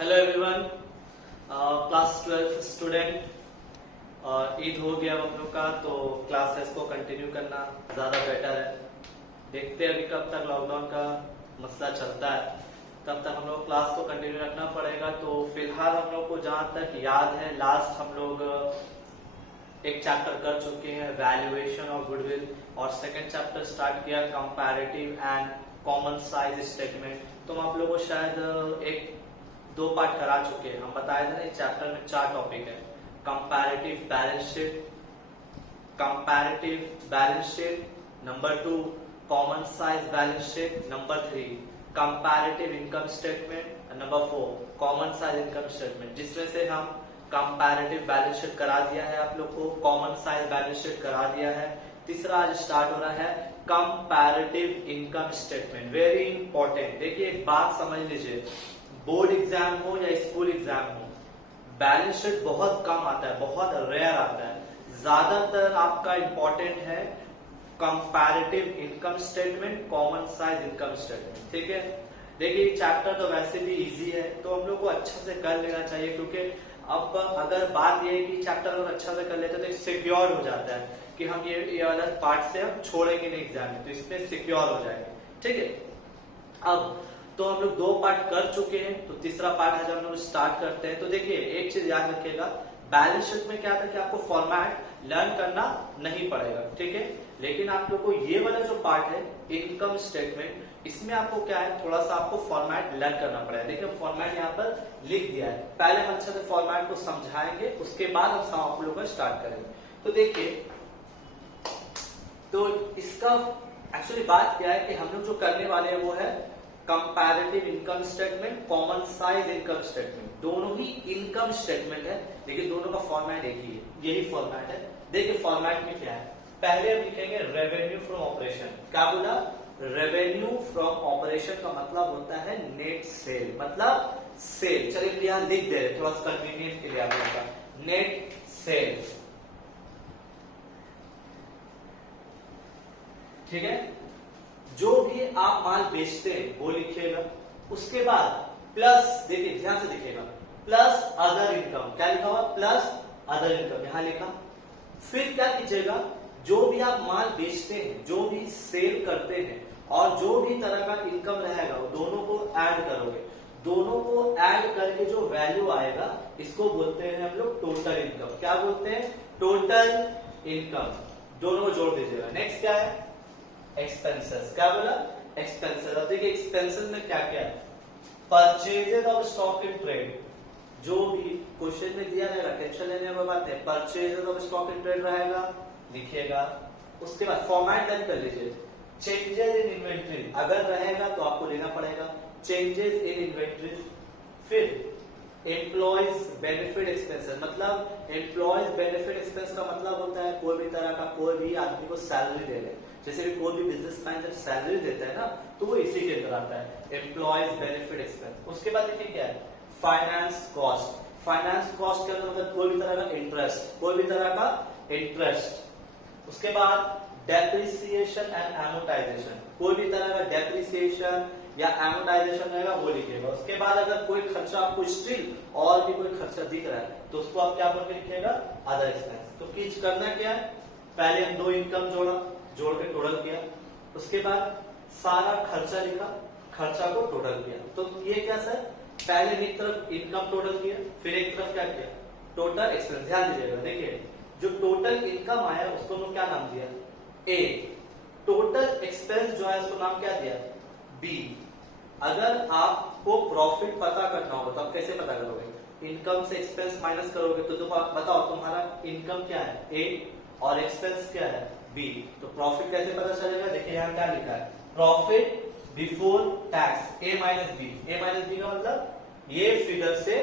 Hello everyone, class 12 student. Eid हो गया हम लोग का, तो क्लासेस को कंटिन्यू करना ज़्यादा बेटर है। देखते हैं अभी कब तक लॉकडाउन का मसला चलता है, तब तक हम लोग क्लास को कंटिन्यू रखना पड़ेगा। तो फिलहाल हम लोग को जहाँ तक याद है, लास्ट हम लोग एक चैप्टर कर चुके हैं वैल्यूएशन ऑफ गुडविल, और सेकंड चैप्टर स्टार्ट किया comparative and common size statement. तो हम आप लोगों को शायद एक दो पार्ट करा चुके हैं। हम बताए थे ना, इस चैप्टर में 4 टॉपिक है। Comparative balance sheet, number 2 common size balance sheet, number 3 comparative income statement, number 4 common size income statement. जिसमें से हम कंपैरेटिव बैलेंस शीट करा दिया है आप लोग को, कॉमन साइज बैलेंस शीट करा दिया है। तीसरा आज स्टार्ट हो रहा है comparative income statement. Very important. देखिए एक बात समझ लीजिए, बोर्ड एग्जाम हो या स्कूल एग्जाम हो, बैलेंस शीट बहुत कम आता है, बहुत रेयर आता है। ज्यादातर आपका इंपॉर्टेंट है comparative income statement, common size income statement. ठीक है, देखिए चैप्टर तो वैसे भी इजी है, तो हम लोग को अच्छा से कर लेना चाहिए। क्योंकि अब अगर बात यह है कि चैप्टर अगर अच्छा से कर लेते हैं तो सिक्योर हो जाता है कि हम ये वाला पार्ट से हम छोड़ेंगे नहीं एग्जाम में, तो इसमें सिक्योर हो जाएंगे। ठीक है, अब तो हम लोग 2 पार्ट कर चुके हैं, तो तीसरा पार्ट आज हम लोग स्टार्ट करते हैं। तो देखिए एक चीज याद रखिएगा, बैलेंस शीट में क्या था कि आपको फॉर्मेट लर्न करना नहीं पड़ेगा। ठीक है, लेकिन आप लोग को ये वाला जो पार्ट है इनकम स्टेटमेंट, इसमें आपको क्या है, थोड़ा सा आपको फॉर्मेट लर्न करना पड़ेगा। देखिए फॉर्मेट यहाँ पर लिख दिया है, पहले हम अच्छे से फॉर्मेट को समझाएंगे, उसके बाद हम आप लोग को स्टार्ट करेंगे। तो देखिए, तो इसका एक्चुअली बात क्या है कि हम लोग जो करने वाले हैं वो है comparative income statement, common size income statement. दोनों ही इनकम स्टेटमेंट है, लेकिन दोनों का फॉर्मेट एक ही है, यही फॉर्मेट है। देखिए फॉर्मेट में क्या है, पहले हम लिखेंगे रेवेन्यू फ्रॉम ऑपरेशन। क्या बोला? रेवेन्यू फ्रॉम ऑपरेशन का मतलब होता है नेट सेल, मतलब सेल। चलिए यहां लिख दे रहे, थोड़ा सा कन्वीनियंट के लिए आप लोगों का नेट सेल। ठीक है, जो भी आप माल बेचते हैं वो लिखिएगा। उसके बाद प्लस, देखिए ध्यान से देखिएगा, प्लस अदर इनकम। क्या लिखा हुआ? प्लस अदर इनकम, यहां लिखा। फिर क्या कीजिएगा, जो भी आप माल बेचते हैं, जो भी सेल करते हैं, और जो भी तरह का इनकम रहेगा, वो दोनों को ऐड करोगे। दोनों को ऐड करके जो वैल्यू आएगा, इसको बोलते हैं हम लोग टोटल इनकम। क्या बोलते हैं? Total income. दोनों को जोड़ दीजिएगा। नेक्स्ट क्या है? एक्सपेंसेस। क्या बोला? एक्सपेंसेस। अब देखिए एक्सपेंसेस में क्या क्या है, purchases of stock in trade. जो भी क्वेश्चन में दिया जाएगा, टेंशन लेने वाली बात है, purchases of stock in trade रहेगा, लिखिएगा। उसके बाद फॉर्मेट डन कर लीजिए। चेंजेस इन इन्वेंट्री अगर रहेगा तो आपको लेना पड़ेगा, चेंजेस इन इन्वेंट्री। फिर एम्प्लॉयज बेनिफिट एक्सपेंसेस, मतलब एम्प्लॉयज बेनिफिट एक्सपेंस का मतलब होता है कोई भी तरह का, कोई भी आदमी को सैलरी दे रहे, जैसे भी कोई भी बिजनेसमैन जब सैलरी देता है ना, तो वो इसी के अंदर आता है, एम्प्लॉयज बेनिफिट एक्सपेंस। उसके बाद देखिए क्या है, फाइनेंस कॉस्ट। फाइनेंस कॉस्ट के अंदर मतलब कोई भी तरह का इंटरेस्ट, कोई भी तरह का इंटरेस्ट। उसके बाद डेप्रिसिएशन एंड एमोटाइजेशन, कोई भी तरह का डेप्रिसिएशन या एमोटाइजेशन रहेगा वो लिखिएगा। उसके बाद अगर कोई खर्चा आपको स्टिल और भी कोई खर्चा दिख रहा है, तो उसको आप क्या बोल के लिखिएगा? Other expense. तो किस करना क्या है, पहले हम 2 इनकम जोड़ के टोटल किया, उसके बाद सारा खर्चा लिखा, खर्चा को टोटल किया। तो ये क्या सर, पहले एक तरफ इनकम टोटल किया, फिर एक तरफ क्या किया? Total expense. ध्यान दीजिएगा, देखिए जो टोटल इनकम आया उसको हम क्या नाम दिया? ए। टोटल एक्सपेंस जो है उसको नाम क्या दिया? बी। अगर आपको प्रॉफिट पता करना होगा तो आप कैसे पता करोगे? इनकम से एक्सपेंस माइनस करोगे, तो बताओ तुम्हारा इनकम क्या है? ए, और एक्सपेंस क्या है? बी। तो प्रॉफिट कैसे पता चलेगा? देखिए यहाँ क्या लिखा है, प्रॉफिट बिफोर टैक्स ए माइनस बी। ए माइनस बी का मतलब ये फिगर से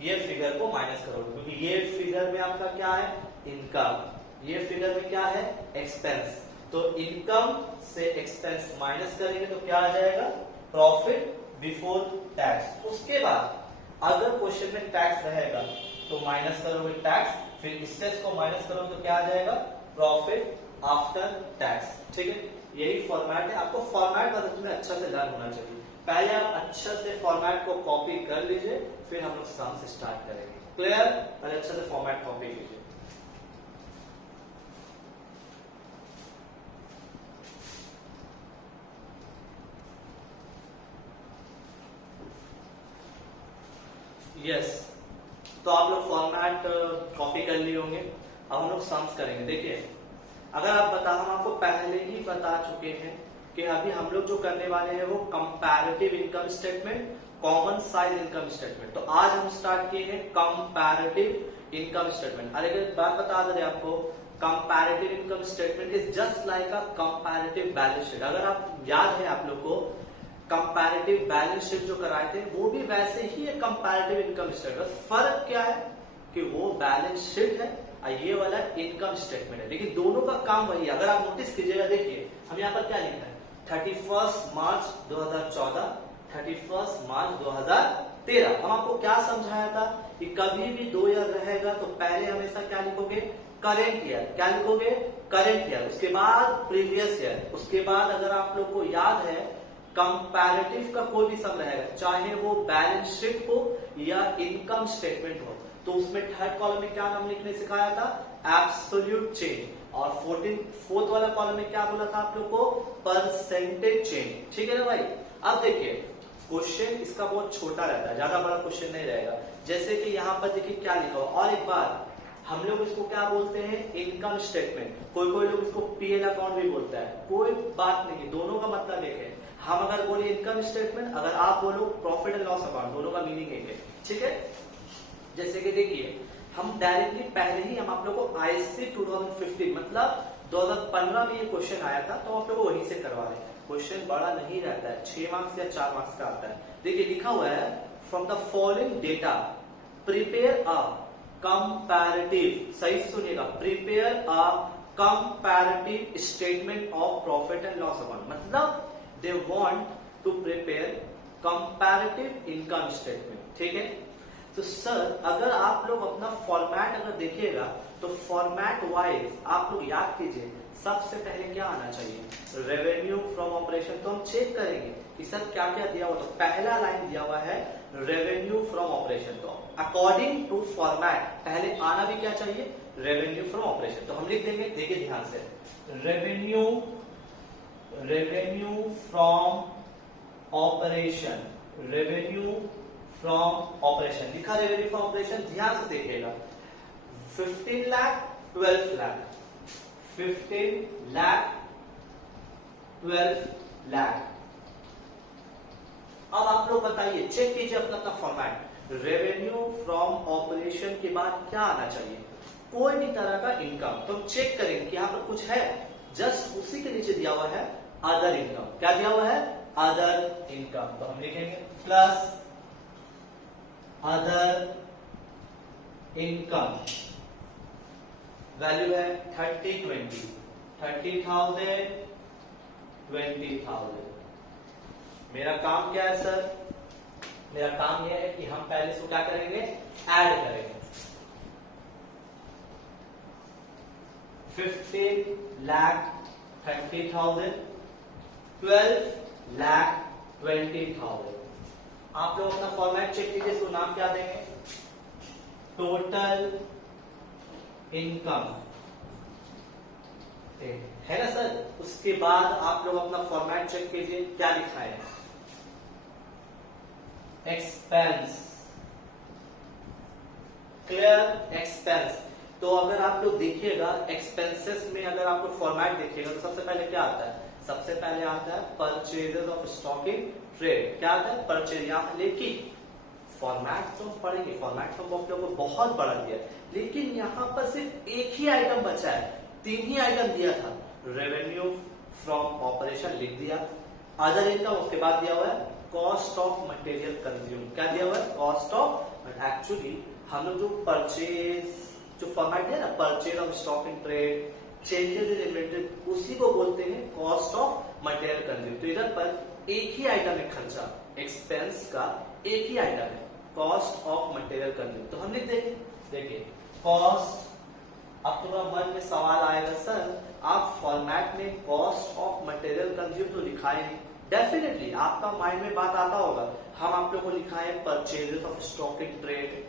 ये फिगर को माइनस करोगे, क्योंकि ये फिगर में आपका क्या है? इनकम। ये फिगर में क्या है? एक्सपेंस। तो इनकम से एक्सपेंस माइनस करेंगे तो क्या आ जाएगा? Profit before tax. उसके बाद अगर क्वेश्चन में टैक्स रहेगा तो माइनस करोगे टैक्स, फिर इससे इसको माइनस करोगे तो क्या आ जाएगा? Profit after tax. ठीक है, यही फॉर्मेट है। आपको फॉर्मेट बदलने में अच्छा से लर्न होना चाहिए। पहले आप अच्छा से फॉर्मेट को कॉपी कर लीजिए, फिर हम लोग सम्स स्टार्ट करेंगे। क्लियर? पहले अच्छा से फॉर्मेट कॉपी कीजिए। यस, तो आप लोग फॉर्मेट कॉपी कर लिए होंगे। अब हम लोग सम्स करेंगे। देखिए, अगर आप हम आपको पहले ही बता चुके हैं कि अभी हम लोग जो करने वाले हैं वो comparative income statement, common size income statement. तो आज हम स्टार्ट किए हैं कंपैरेटिव इनकम स्टेटमेंट। अरे एक बात बता दे आपको, comparative income statement is just like a comparative balance sheet. अगर आप याद है आप लोग को कंपैरेटिव बैलेंस शीट जो कराए थे वो भी वैसे ही है कंपैरेटिव इनकम स्टेटमेंट। फर्क क्या है कि वो बैलेंस शीट है और ये वाला इनकम स्टेटमेंट है, लेकिन दोनों का काम वही है। अगर आप नोटिस कीजिएगा, देखिए हम यहाँ पर क्या लिखा है, 31 मार्च 2014, 31 मार्च 2013। हम आपको क्या समझाया था कि कभी भी 2 ईयर रहेगा तो पहले हमेशा क्या लिखोगे, करेंट ईयर। क्या लिखोगे, करेंट ईयर। उसके बाद प्रीवियस ईयर। उसके बाद अगर आप लोग को याद है, कंपैरेटिव का कोई भी सम रहेगा, चाहे वो बैलेंस शीट हो या इनकम स्टेटमेंट हो, तो उसमें थर्ड कॉलम में क्या नाम लिखने सिखाया था, एब्सोल्यूट चेंज। और फोर्थ वाला कॉलम में क्या बोला था आप लोग को, परसेंटेज चेंज। ठीक है ना भाई? अब देखिए, क्वेश्चन इसका बहुत छोटा रहता है, ज्यादा बड़ा क्वेश्चन नहीं रहेगा। जैसे कि यहाँ पर देखिए क्या लिखा हुआ। और एक बार, हम लोग इसको क्या बोलते हैं, इनकम स्टेटमेंट। कोई लोग इसको पीएल अकाउंट भी बोलता है, कोई बात नहीं, दोनों का मतलब एक है। हम अगर बोले इनकम स्टेटमेंट, अगर आप बोलो प्रॉफिट एंड लॉस अकाउंट, दोनों का मीनिंग एक है। ठीक है? जैसे कि देखिए, हम डायरेक्टली पहले ही हम आप लोग को आईएससी 2015 मतलब 2015 में ये क्वेश्चन आया था, तो आप लोग को वहीं से करवा रहे हैं। क्वेश्चन बड़ा नहीं रहता है, 6 मार्क्स या 4 मार्क्स का आता है। देखिए लिखा हुआ है, from the following data prepare a comparative, सही सुनिएगा, prepare a comparative statement of profit and loss account. मतलब they want to prepare comparative income statement. ठीक है? तो सर, अगर आप लोग अपना फॉर्मेट अगर देखिएगा तो फॉर्मेट वाइज आप लोग याद कीजिए, सबसे पहले क्या आना चाहिए, रेवेन्यू फ्रॉम ऑपरेशन। तो हम चेक करेंगे कि सर क्या क्या दिया हुआ। तो पहला लाइन दिया हुआ है रेवेन्यू फ्रॉम ऑपरेशन। तो अकॉर्डिंग टू फॉर्मेट पहले आना भी क्या चाहिए, रेवेन्यू फ्रॉम ऑपरेशन। तो हम लिख देंगे, देखिए ध्यान से, revenue from operation, revenue from operation लिखा। रेवेन्यू फ्रॉम ऑपरेशन ध्यान से देखिएगा, 15 लाख 12 लाख, 15 लाख 12 लाख। अब आप लोग बताइए, चेक कीजिए अपना अपना फॉर्मेट। रेवेन्यू फ्रॉम ऑपरेशन के बाद क्या आना चाहिए, कोई भी तरह का इनकम। तो हम चेक करेंगे कि यहाँ पर कुछ है, जस्ट उसी के नीचे दिया हुआ है अदर इनकम। क्या दिया हुआ है, अदर इनकम। तो हम लिखेंगे प्लस अदर इनकम, वैल्यू है 30,20, 30,000 20,000। मेरा काम क्या है सर, मेरा काम यह है कि हम पहले इसको क्या करेंगे, ऐड करेंगे। 15 लाख 30,000, 12 लाख 20,000। आप लोग अपना फॉर्मेट चेक कीजिए, इसको नाम क्या देंगे, टोटल इनकम, है ना सर? उसके बाद आप लोग अपना फॉर्मेट चेक कीजिए, क्या लिखा है, एक्सपेंस। क्लियर? एक्सपेंस। तो अगर आप लोग देखिएगा एक्सपेंसेस में, अगर आप लोग फॉर्मेट देखिएगा तो सबसे पहले क्या आता है, सबसे पहले आता है purchases of stock in trade. क्या आता है, परचेज। यहाँ लेकिन फॉर्मेट तो हम पढ़ेंगे, फॉर्मेट तो आप लोगों को बहुत बड़ा दिया है, लेकिन यहाँ पर सिर्फ एक ही आइटम बचा है, 3 ही आइटम दिया था। रेवेन्यू फ्रॉम ऑपरेशन लिख दिया, अदर इनकम, उसके बाद दिया हुआ है कॉस्ट ऑफ मटेरियल कंज्यूम। क्या दिया हुआ है, कॉस्ट ऑफ। बट एक्चुअली हम लोग जो परचेज, जो फॉर्मेट है ना, purchase of stock in trade, changes in inventory, उसी को बोलते हैं कॉस्ट ऑफ मटेरियल कंज्यूम। तो इधर पर एक ही आइटम है खर्चा, एक्सपेंस का एक ही आइटम है, कॉस्ट ऑफ मटेरियल कंज्यूम। तो हम लिख देंगे, देखिए कॉस्ट। अब तुम्हारा मन में सवाल आएगा, सर आप फॉर्मेट में कॉस्ट ऑफ मटेरियल कंज्यूम तो लिखा ही नहीं। डेफिनेटली आपका माइंड में बात आता होगा, हम आप लोगों को लिखा है purchases of stock in trade,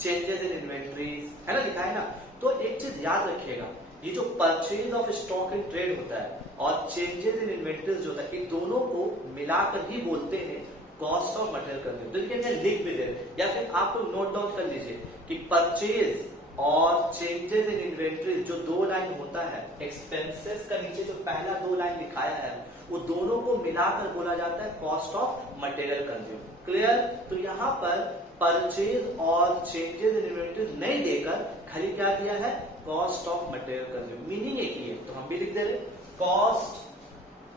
changes in inventories, है ना, लिखा है ना। तो एक चीज याद रखिएगा, ये जो purchase of stock in trade होता है और चेंजेस इन इन्वेंट्रीज जो होता है, इन दोनों को मिलाकर ही बोलते हैं कॉस्ट ऑफ मटेरियल कंज्यूम। तो देखिए लिख भी दे, या फिर आप लोग नोट डाउन कर लीजिए कि परचेज और चेंजेस इन इन्वेंट्रीज जो दो लाइन होता है, एक्सपेंसेस का नीचे जो पहला दो लाइन लिखाया है, वो दोनों को मिलाकर बोला जाता है cost of material consume. Clear? तो यहाँ पर परचेज और चेंजेस इन इन्वेंट्रीज नहीं देकर खाली क्या दिया है, cost of material consume. Meaning एक ही है, तो हम भी लिख दे रहे cost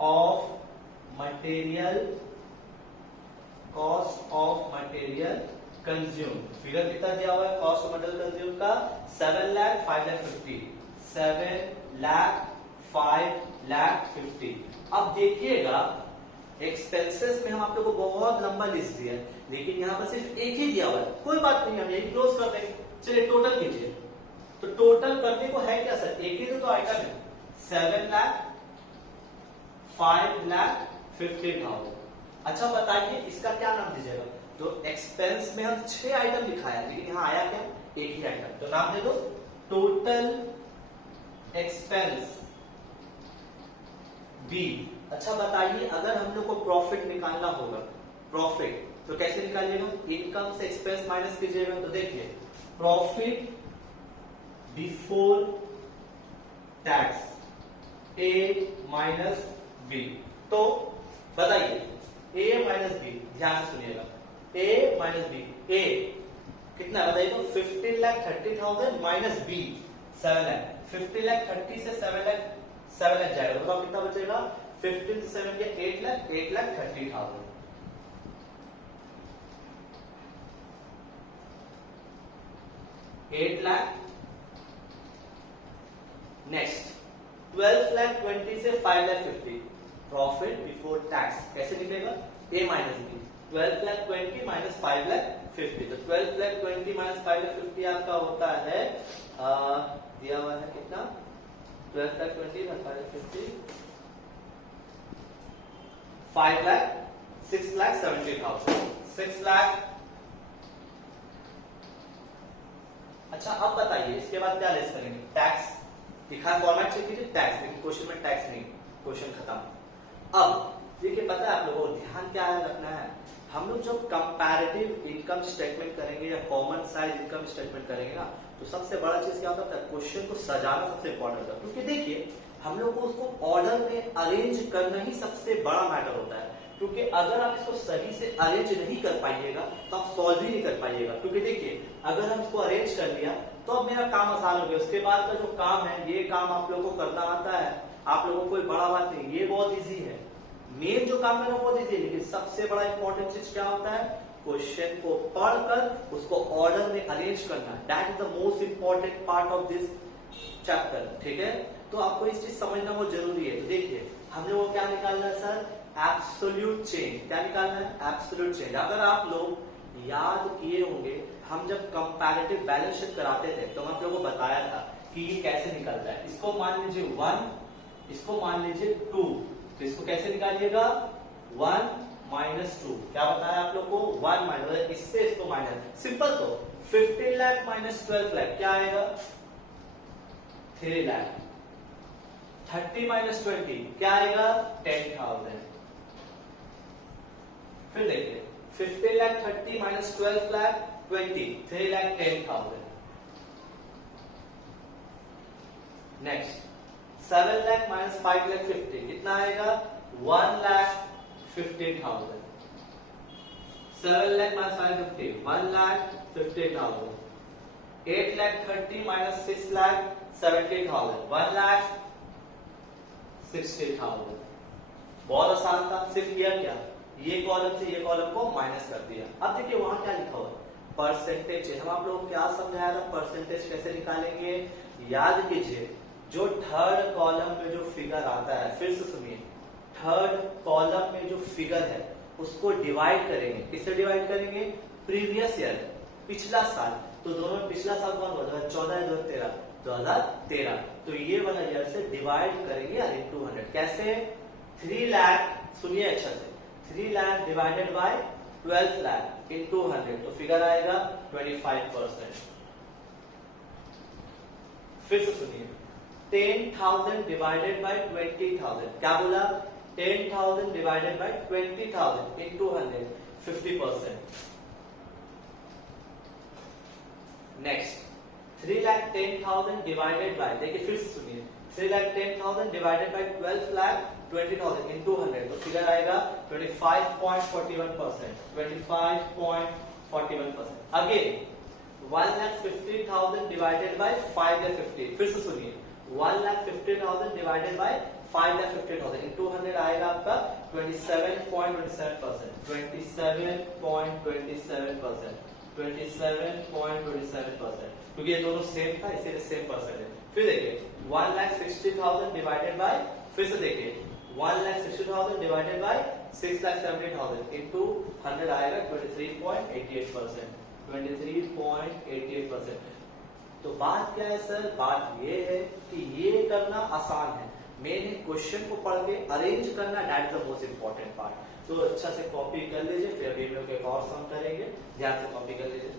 of material consume. Figure कितना दिया हुआ है कॉस्ट ऑफ मटेरियल कंज्यूम का, 7 लाख 5 लाख 50, 7 लाख 5 लाख 50। अब देखिएगा एक्सपेंसेस में हम आप लोगों को बहुत लंबा लिस्ट दिया है, लेकिन यहाँ पर सिर्फ एक ही दिया हुआ है। कोई बात नहीं, हम यही क्लोज कर देंगे। चलिए टोटल कीजिए, तो टोटल करने को है क्या सर, एक ही तो आइटम है, 7 लाख 5 लाख 50,000। अच्छा बताइए इसका क्या नाम दीजिएगा। तो एक्सपेंस में हम 6 आइटम लिखाया, लेकिन यहाँ आया क्या, एक ही आइटम, तो नाम दे दो टोटल एक्सपेंस बी। अच्छा बताइए अगर हम लोग को प्रॉफिट निकालना होगा, प्रॉफिट तो कैसे निकालिएगा, इनकम से एक्सपेंस माइनस कीजिएगा। तो देखिए प्रॉफिट बिफोर टैक्स ए माइनस बी। तो बताइए ए माइनस बी, ध्यान से सुनिएगा, ए माइनस बी, ए कितना बताइए, तो 15,30,000 माइनस बी 7 लाख। 15,30,000 से 7 लाख जाएगा, तो कितना बचेगा, 15 से 7 के 8 लाख, 8,30,000। नेक्स्ट 12,20,000 से 5,50,000 प्रॉफिट बिफोर टैक्स कैसे निकलेगा, ए माइनस बी, 12,20,000 माइनस 5,50,000। तो 12,20,000 माइनस 5,50,000 आपका होता है दिया हुआ है कितना, 12,20,000 माइनस 5,50,000 6,70,000, 6 लाख। अच्छा अब बताइए इसके बाद क्या लेस करेंगे, टैक्स लिखा है, फॉर्मेट चेक कीजिए टैक्स, लेकिन क्वेश्चन में टैक्स नहीं, क्वेश्चन खत्म। अब देखिए पता है आप लोगों को ध्यान क्या रखना है, हम लोग जब कंपैरेटिव इनकम स्टेटमेंट करेंगे या कॉमन साइज इनकम स्टेटमेंट करेंगे ना, तो सबसे बड़ा चीज क्या होता है, क्वेश्चन को सजाना सबसे इंपॉर्टेंट होता है। क्योंकि देखिए हम लोग को उसको ऑर्डर में अरेंज करना ही सबसे बड़ा मैटर होता है, क्योंकि अगर आप इसको सही से अरेंज नहीं कर पाइएगा तो आप सॉल्व ही नहीं कर पाइएगा। क्योंकि देखिए अगर हम इसको अरेंज कर लिया तो अब मेरा काम आसान हो गया, उसके बाद का जो काम है ये काम आप लोगों को करना आता है, आप लोगों को कोई बड़ा बात नहीं, ये बहुत इजी है। मेन जो काम है बहुत इजी है, लेकिन सबसे बड़ा इंपॉर्टेंट चीज क्या होता है, क्वेश्चन को पढ़कर उसको ऑर्डर में अरेंज करना, that is the most important part of this chapter. ठीक है, तो आपको इस चीज समझना बहुत जरूरी है। तो देखिए हम लोगों को क्या निकालना है सर, एब्सोल्यूट चेंज। क्या निकालना है, एब्सोल्यूट चेंज। अगर आप लोग याद किए होंगे, हम जब कंपैरेटिव बैलेंस शीट कराते थे तो हम आप लोगों को बताया था कि ये कैसे निकलता है। इसको मान लीजिए 1, इसको मान लीजिए 2, तो इसको कैसे निकालिएगा, 1 माइनस 2। क्या बताया आप लोग को, 1 माइनस, इससे इसको माइनस, सिंपल। तो 15 लाख माइनस 12 लाख क्या आएगा, 3 लाख। 30 माइनस 20 क्या आएगा, 10,000। फिर देखिए 15 lakh 30 minus 12 lakh 20, 3 lakh 10,000। Next 7 lakh minus 5 lakh 50 कितना आएगा, 1 लाख 50,000। 7 लाख माइनस 550, 1 लाख 50,000। 8 लाख 30 माइनस 6 लाख 70,000, 1 लाख 60,000। बहुत आसान था, सिर्फ किया क्या, ये कॉलम से ये कॉलम को माइनस कर दिया। अब देखिए वहां क्या लिखा हुआ, परसेंटेज। हम आप लोगों को क्या समझाया था, परसेंटेज कैसे निकालेंगे, याद कीजिए जो थर्ड कॉलम में जो फिगर आता है, फिर से सुनिए, थर्ड कॉलम में जो फिगर है उसको डिवाइड करेंगे, किससे डिवाइड करेंगे, प्रीवियस ईयर, पिछला साल। तो दोनों में पिछला साल कौन हुआ, 2014 या 2013, 2013। तो ये वाला ईयर से डिवाइड करेंगे अगेन 200। कैसे? 3 लाख, सुनिए अच्छा से, 3 लाख डिवाइडेड बाय 12 लाख इन 200, तो फिगर आएगा 25%। फिर से सुनिए, 10,000 डिवाइडेड बाय 20,000, क्या बोला? 10,000 divided by 20,000 in 200, 50%। Next, 3,10,000 divided by, देखिए फिर से सुनिए, 3,10,000 डिवाइडेड बाय 12,20,000 इन 200, तो फिगर आएगा 25.41%, 25.41%। अगेन 1,50,000 डिवाइडेड बाय 5,50, फिर से सुनिए, 1,50,000 डिवाइडेड बाय 5,50,000 इन 200 आएगा आपका 27.27%, 27.27%, 27.27%, क्योंकि ये दोनों सेम था इसीलिए सेम परसेंट है। फिर देखिए 1,60,000 डिवाइडेड बाय, फिर से देखिए 1,60,000 डिवाइडेड बाय 6,70,000 इनटू 100 आएगा 23.88%, 23.88%। तो बात क्या है सर? बात ये है कि ये करना आसान है, मेन है क्वेश्चन को पढ़ के अरेंज करना, that the most important part. तो अच्छा से कॉपी कर लीजिए, फिर अभी हम लोग एक और सम करेंगे, ध्यान से कॉपी कर लीजिए।